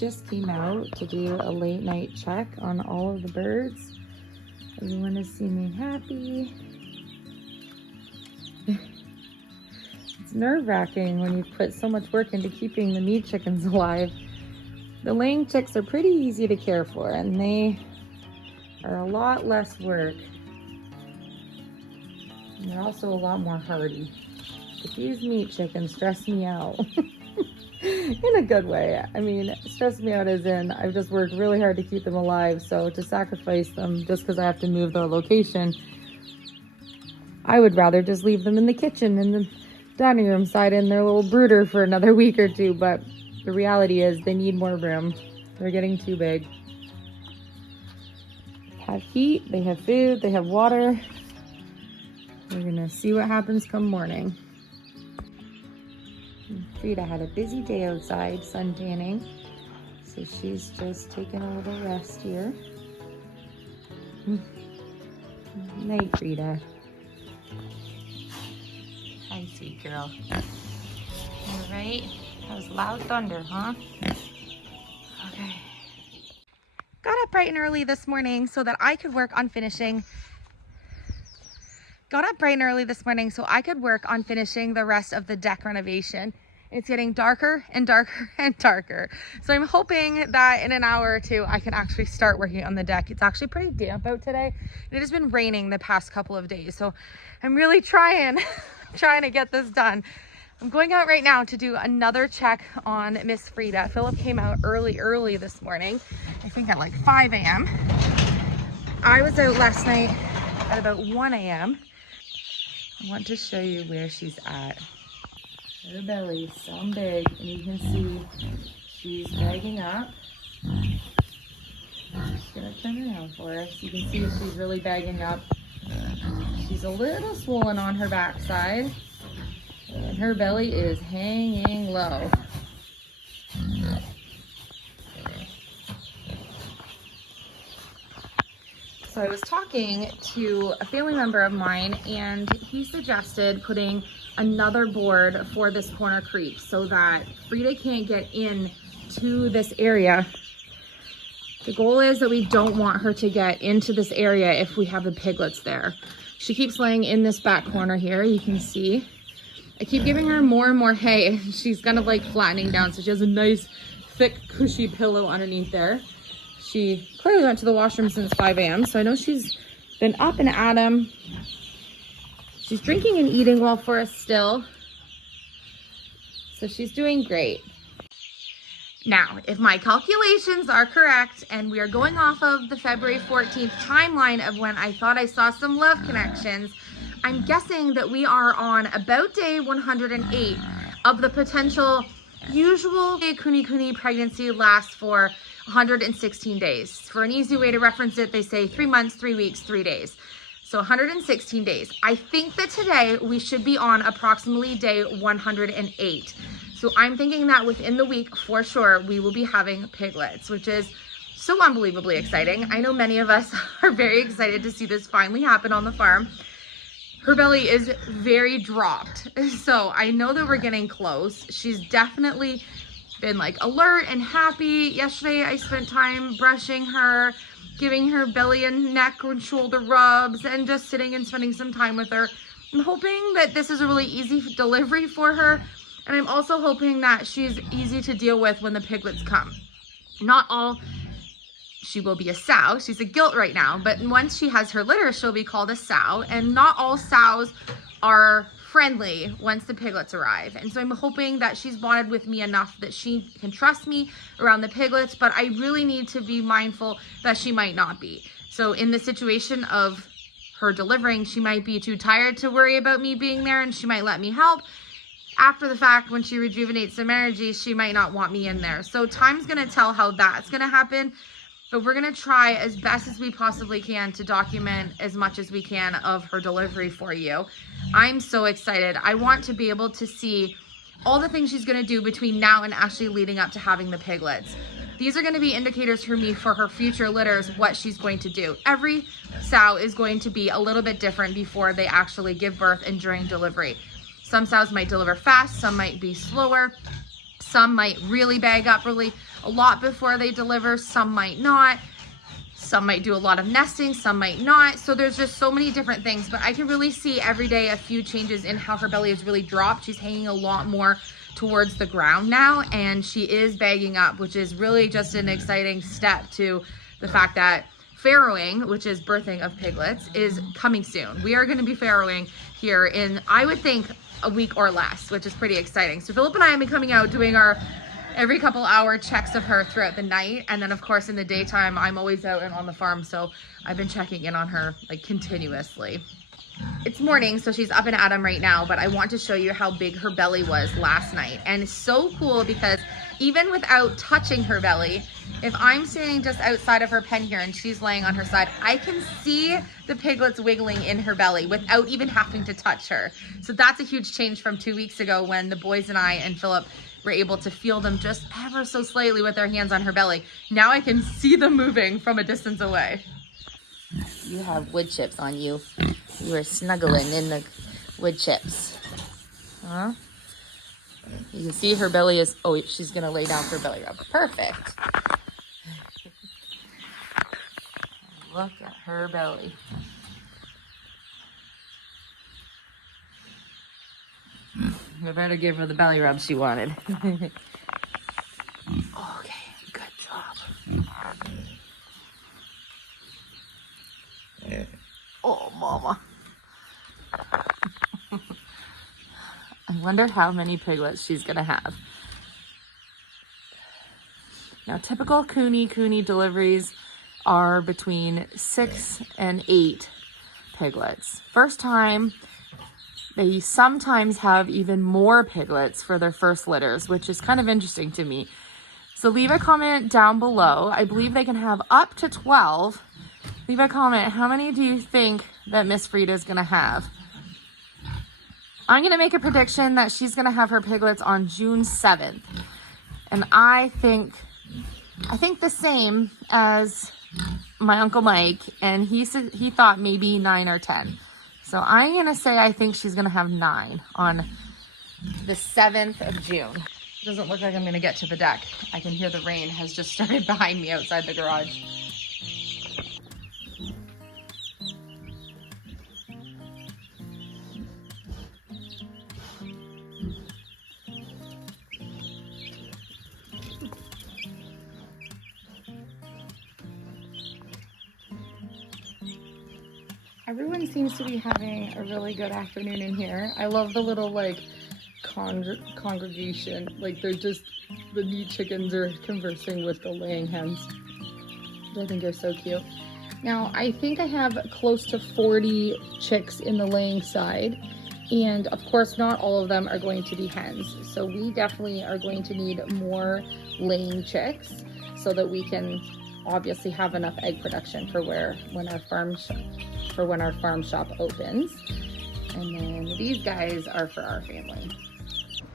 just came out to do a late night check on all of the birds. Everyone is seeming happy. It's nerve-wracking when you put so much work into keeping the meat chickens alive. The laying chicks are pretty easy to care for, and they are a lot less work. And they're also a lot more hardy. But these meat chickens stress me out. In a good way. I mean, stress me out as in I've just worked really hard to keep them alive, so to sacrifice them just because I have to move their location, I would rather just leave them in the kitchen in the dining room side in their little brooder for another week or two. But the reality is they need more room. They're getting too big. They have heat, they have food, they have water. We're gonna see what happens come morning. Frida had a busy day outside sun tanning, so she's just taking a little rest here. Night, Frida. Hi, sweet girl. All right. That was loud thunder, huh? Okay. Got up bright and early this morning so that I could work on finishing. Got up bright and early this morning so I could work on finishing the rest of the deck renovation. It's getting darker and darker and darker. So I'm hoping that in an hour or two, I can actually start working on the deck. It's actually pretty damp out today. It has been raining the past couple of days. So I'm really trying to get this done. I'm going out right now to do another check on Miss Frida. Philip came out early this morning. I think at like 5 a.m. I was out last night at about 1 a.m. I want to show you where she's at. Her belly's so big, and you can see she's bagging up. I'm just gonna turn around for her so you can see she's really bagging up. She's a little swollen on her backside, and her belly is hanging low. So I was talking to a family member of mine, and he suggested putting another board for this corner creep so that Frida can't get in to this area. The goal is that we don't want her to get into this area if we have the piglets there. She keeps laying in this back corner here, you can see. I keep giving her more and more hay. She's kind of like flattening down, so she has a nice thick cushy pillow underneath there. She clearly went to the washroom since 5 a.m. so I know she's been up and at 'em. She's drinking and eating well for us still, so she's doing great. Now, if my calculations are correct, and we are going off of the February 14th timeline of when I thought I saw some love connections, I'm guessing that we are on about day 108 of the potential. Usual kuni pregnancy lasts for 116 days. For an easy way to reference it, they say 3 months, 3 weeks, 3 days. So 116 days. I think that today we should be on approximately day 108. So I'm thinking that within the week, for sure, we will be having piglets, which is so unbelievably exciting. I know many of us are very excited to see this finally happen on the farm. Her belly is very dropped, so I know that we're getting close. She's definitely been like alert and happy. Yesterday I spent time brushing her, giving her belly and neck and shoulder rubs, and just sitting and spending some time with her. I'm hoping that this is a really easy delivery for her, and I'm also hoping that she's easy to deal with when the piglets come. Not all she will be a sow. She's a gilt right now, but once she has her litter, she'll be called a sow, and not all sows are friendly once the piglets arrive. And so I'm hoping that she's bonded with me enough that she can trust me around the piglets, but I really need to be mindful that she might not be. So in the situation of her delivering, she might be too tired to worry about me being there, and she might let me help. After the fact, when she rejuvenates some energy, she might not want me in there. So time's gonna tell how that's gonna happen. But we're gonna try as best as we possibly can to document as much as we can of her delivery for you. I'm so excited. I want to be able to see all the things she's gonna do between now and actually leading up to having the piglets. These are gonna be indicators for me for her future litters, what she's going to do. Every sow is going to be a little bit different before they actually give birth and during delivery. Some sows might deliver fast, some might be slower. Some might really bag up really a lot before they deliver, some might not. Some might do a lot of nesting, some might not. So there's just so many different things, but I can really see every day a few changes in how her belly has really dropped. She's hanging a lot more towards the ground now, and she is bagging up, which is really just an exciting step to the fact that farrowing, which is birthing of piglets, is coming soon. We are going to be farrowing here in, I would think, a week or less, which is pretty exciting. So Philip and I have been coming out doing our every couple hour checks of her throughout the night, and then of course in the daytime I'm always out and on the farm, so I've been checking in on her like continuously. It's morning, so she's up and at 'em right now, but I want to show you how big her belly was last night. And it's so cool because even without touching her belly, if I'm standing just outside of her pen here and she's laying on her side, I can see the piglets wiggling in her belly without even having to touch her. So that's a huge change from 2 weeks ago when the boys and I and Philip were able to feel them just ever so slightly with their hands on her belly. Now I can see them moving from a distance away. You have wood chips on you. You are snuggling in the wood chips. Huh? You can see her belly is, oh, she's gonna lay down for her belly rub. Perfect. Look at her belly. I better give her the belly rub she wanted. Okay, good job. Oh, mama. I wonder how many piglets she's gonna have. Now, typical Cooney deliveries are between 6 and 8 piglets. First time, they sometimes have even more piglets for their first litters, which is kind of interesting to me. So leave a comment down below. I believe they can have up to 12. Leave a comment. How many do you think that Miss Frida is going to have? I'm going to make a prediction that she's going to have her piglets on June 7th. And I think the same as my Uncle Mike, and he said he thought maybe 9 or 10. So I'm going to say I think she's going to have 9 on the 7th of June. It doesn't look like I'm going to get to the deck. I can hear the rain has just started behind me outside the garage. Everyone seems to be having a really good afternoon in here. I love the little like congregation. Like they're just, the meat chickens are conversing with the laying hens. I think they're so cute. Now I think I have close to 40 chicks in the laying side. And of course not all of them are going to be hens. So we definitely are going to need more laying chicks so that we can obviously have enough egg production for when our farm shop opens. And then these guys are for our family.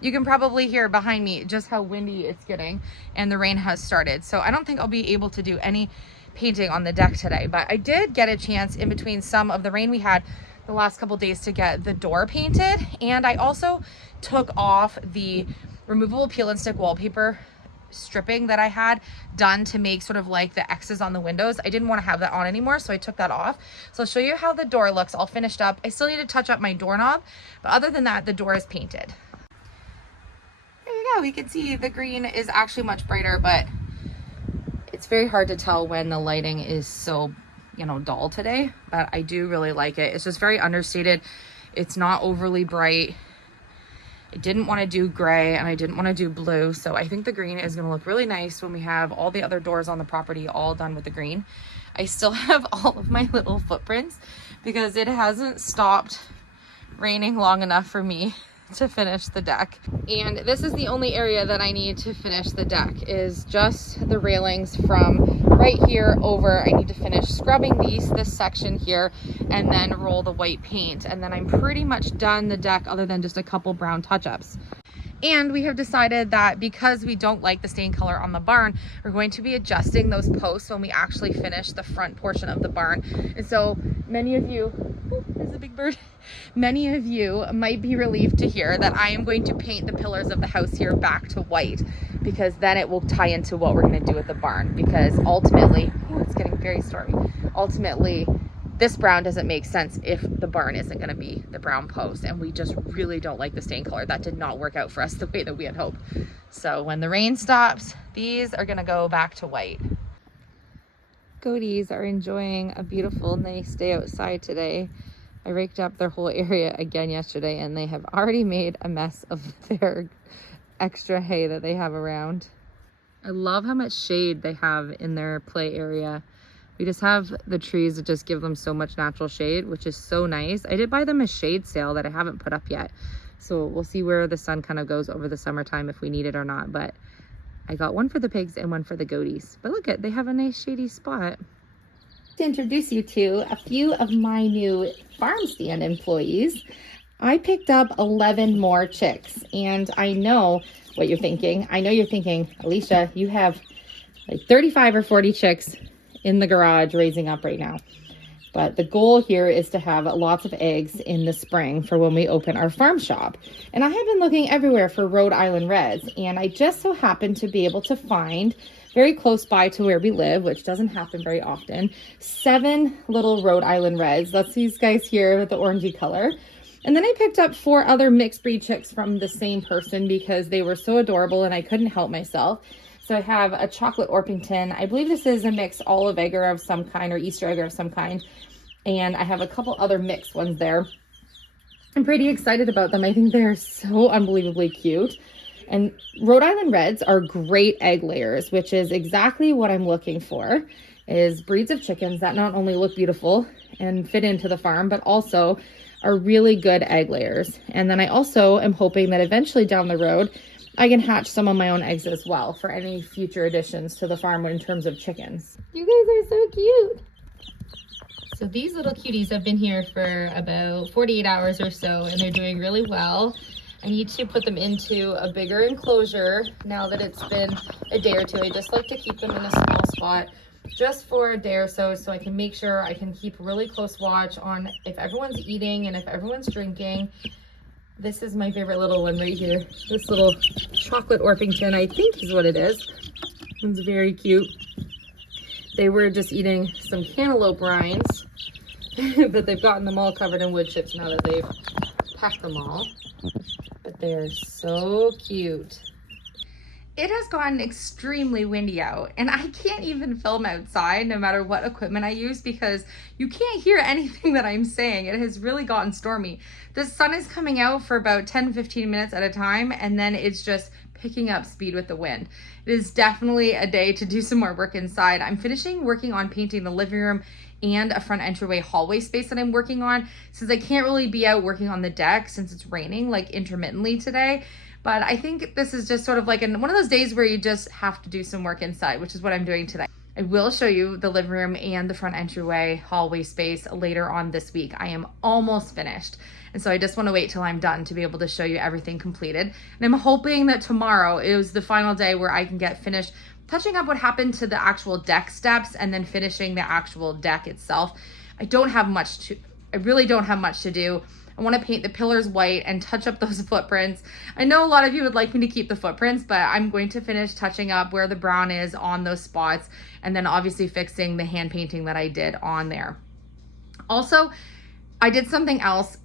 You can probably hear behind me just how windy it's getting, and the rain has started. So I don't think I'll be able to do any painting on the deck today, but I did get a chance in between some of the rain we had the last couple days to get the door painted. And I also took off the removable peel and stick wallpaper stripping that I had done to make sort of like the X's on the windows. I didn't want to have that on anymore, so I took that off. So I'll show you how the door looks all finished up. I still need to touch up my doorknob, but other than that, the door is painted. There you go. You can see the green is actually much brighter, but it's very hard to tell when the lighting is so, you know, dull today, but I do really like it. It's just very understated. It's not overly bright. I didn't want to do gray and I didn't want to do blue, so I think the green is going to look really nice when we have all the other doors on the property all done with the green. I still have all of my little footprints because it hasn't stopped raining long enough for me to finish the deck. And this is the only area that I need to finish the deck, is just the railings from right here over. I need to finish scrubbing this section here and then roll the white paint, and then I'm pretty much done the deck other than just a couple brown touch-ups. And we have decided that because we don't like the stain color on the barn, we're going to be adjusting those posts when we actually finish the front portion of the barn. And so many of you, oh, there's a big bird. Many of you might be relieved to hear that I am going to paint the pillars of the house here back to white, because then it will tie into what we're going to do with the barn. Because ultimately, oh, it's getting very stormy. Ultimately, this brown doesn't make sense if the barn isn't going to be the brown post, and we just really don't like the stain color. That did not work out for us the way that we had hoped. So when the rain stops, these are going to go back to white. Goaties are enjoying a beautiful, nice day outside today. I raked up their whole area again yesterday, and they have already made a mess of their extra hay that they have around. I love how much shade they have in their play area. We just have the trees that just give them so much natural shade, which is so nice. I did buy them a shade sail that I haven't put up yet. So we'll see where the sun kind of goes over the summertime if we need it or not. But I got one for the pigs and one for the goaties. But look at, they have a nice shady spot. To introduce you to a few of my new farm stand employees, I picked up 11 more chicks, and I know what you're thinking. I know you're thinking, Elysia, you have like 35 or 40 chicks in the garage raising up right now. But the goal here is to have lots of eggs in the spring for when we open our farm shop. And I have been looking everywhere for Rhode Island Reds, and I just so happened to be able to find very close by to where we live, which doesn't happen very often, 7 little Rhode Island Reds. That's these guys here with the orangey color. And then I picked up 4 other mixed breed chicks from the same person because they were so adorable and I couldn't help myself. So I have a chocolate Orpington. I believe this is a mixed olive egger of some kind, or Easter egger of some kind. And I have a couple other mixed ones there. I'm pretty excited about them. I think they're so unbelievably cute. And Rhode Island Reds are great egg layers, which is exactly what I'm looking for, is breeds of chickens that not only look beautiful and fit into the farm, but also are really good egg layers. And then I also am hoping that eventually down the road, I can hatch some of my own eggs as well for any future additions to the farm in terms of chickens. You guys are so cute. So these little cuties have been here for about 48 hours or so, and they're doing really well. I need to put them into a bigger enclosure now that it's been a day or two. I just like to keep them in a small spot just for a day or so I can make sure I can keep really close watch on if everyone's eating and if everyone's drinking. This is my favorite little one right here. This little chocolate Orpington, I think is what it is. It's very cute. They were just eating some cantaloupe rinds, but they've gotten them all covered in wood chips now that they've packed them all. But they're so cute. It has gotten extremely windy out, and I can't even film outside no matter what equipment I use because you can't hear anything that I'm saying. It has really gotten stormy. The sun is coming out for about 10-15 minutes at a time, and then it's just picking up speed with the wind. It is definitely a day to do some more work inside. I'm finishing working on painting the living room and a front entryway hallway space that I'm working on, since I can't really be out working on the deck since it's raining like intermittently today. But I think this is just sort of like one of those days where you just have to do some work inside, which is what I'm doing today. I will show you the living room and the front entryway hallway space later on this week. I am almost finished. And so I just want to wait till I'm done to be able to show you everything completed. And I'm hoping that tomorrow is the final day where I can get finished touching up what happened to the actual deck steps and then finishing the actual deck itself. I really don't have much to do. I want to paint the pillars white and touch up those footprints. I know a lot of you would like me to keep the footprints, but I'm going to finish touching up where the brown is on those spots, and then obviously fixing the hand painting that I did on there. Also, I did something else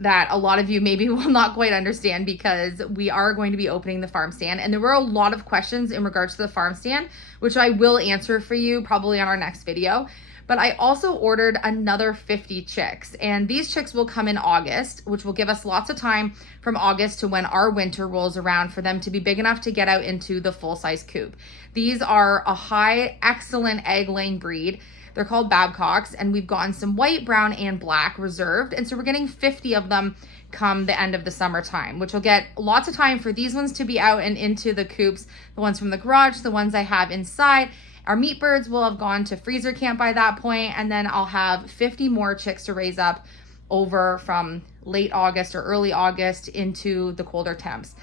that a lot of you maybe will not quite understand, because we are going to be opening the farm stand, and there were a lot of questions in regards to the farm stand, which I will answer for you probably on our next video. But I also ordered another 50 chicks, and these chicks will come in August, which will give us lots of time from August to when our winter rolls around for them to be big enough to get out into the full-size coop. These are a high, excellent egg-laying breed. They're called Babcocks, and we've gotten some white, brown, and black reserved, and so we're getting 50 of them come the end of the summertime, which will get lots of time for these ones to be out and into the coops, the ones from the garage, the ones I have inside. Our meat birds will have gone to freezer camp by that point, and then I'll have 50 more chicks to raise up over from late August or early August into the colder temps.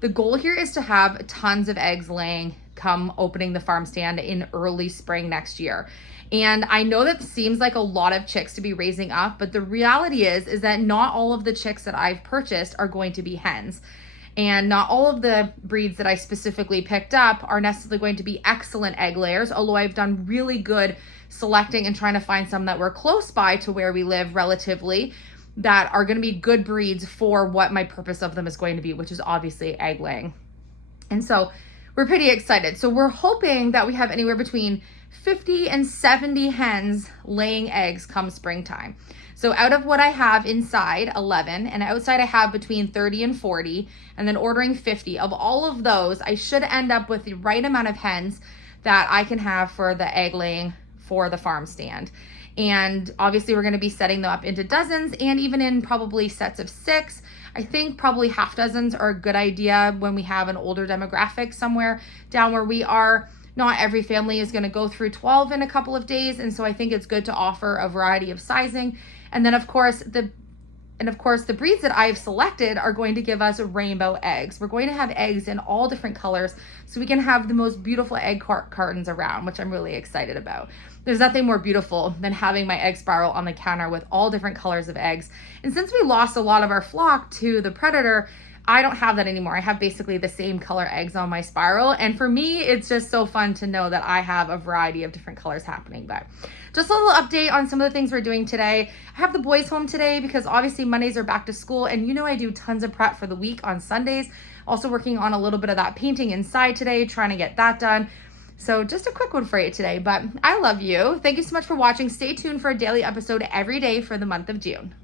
The goal here is to have tons of eggs laying come opening the farm stand in early spring next year. And I know that seems like a lot of chicks to be raising up, but the reality is that not all of the chicks that I've purchased are going to be hens. And not all of the breeds that I specifically picked up are necessarily going to be excellent egg layers, although I've done really good selecting and trying to find some that were close by to where we live relatively that are going to be good breeds for what my purpose of them is going to be, which is obviously egg laying. And so we're pretty excited. So we're hoping that we have anywhere between 50 and 70 hens laying eggs come springtime. So out of what I have inside, 11, and outside I have between 30 and 40, and then ordering 50. Of all of those, I should end up with the right amount of hens that I can have for the egg laying for the farm stand. And obviously we're going to be setting them up into dozens and even in probably sets of 6. I think probably half dozens are a good idea when we have an older demographic somewhere down where we are. Not every family is going to go through 12 in a couple of days, and so I think it's good to offer a variety of sizing. And then of course the breeds that I've selected are going to give us rainbow eggs. We're going to have eggs in all different colors so we can have the most beautiful egg cartons around, which I'm really excited about. There's nothing more beautiful than having my egg spiral on the counter with all different colors of eggs. And since we lost a lot of our flock to the predator, I don't have that anymore. I have basically the same color eggs on my spiral. And for me, it's just so fun to know that I have a variety of different colors happening. But just a little update on some of the things we're doing today. I have the boys home today because obviously Mondays are back to school. And you know I do tons of prep for the week on Sundays. Also working on a little bit of that painting inside today, trying to get that done. So just a quick one for you today, but I love you. Thank you so much for watching. Stay tuned for a daily episode every day for the month of June.